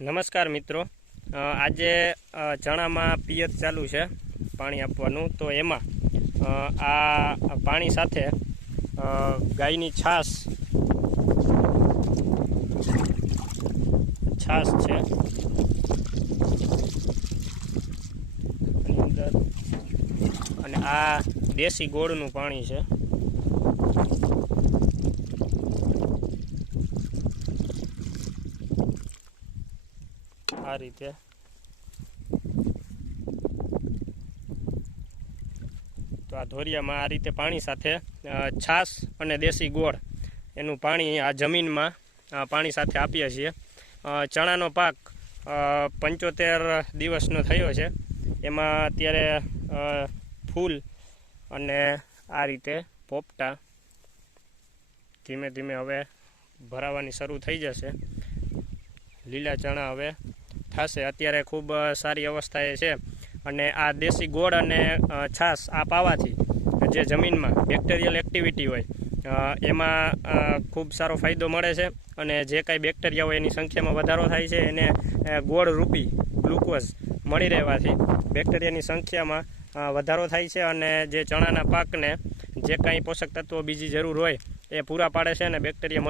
નમસ્કાર મિત્રો, આજે ચણામાં પિયત ચાલુ છે પાણી આપવાનું. તો એમાં આ પાણી સાથે ગાયની છાશ છે અંદર, અને આ દેશી ગોળનું પાણી છે. આ રીતે તો આ ધોરિયામાં આ રીતે પાણી સાથે છાશ અને દેશી ગોળ એનું પાણી આ જમીનમાં પાણી સાથે આપીએ છીએ. ચણાનો પાક 75 દિવસનો થયો છે. એમાં અત્યારે ફૂલ અને આ રીતે પોપટા ધીમે ધીમે હવે ભરાવાની શરૂ થઈ જશે. લીલા ચણા હવે થશે. અત્યારે ખૂબ સારી અવસ્થાએ છે. અને આ દેશી ગોળ અને છાશ આ પાવાથી જે જમીનમાં બેક્ટેરિયલ એક્ટિવિટી હોય એમાં ખૂબ સારો ફાયદો મળે છે. અને જે કાંઈ બેક્ટેરિયા હોય એની સંખ્યામાં વધારો થાય છે. એને ગોળ રૂપી ગ્લુકોઝ મળી રહેવાથી બેક્ટેરિયાની સંખ્યામાં વધારો થાય છે. અને જે ચણાના પાકને જે કાંઈ પોષક તત્વો બીજી જરૂર હોય એ પૂરા પાડે છે. અને બેક્ટેરિયા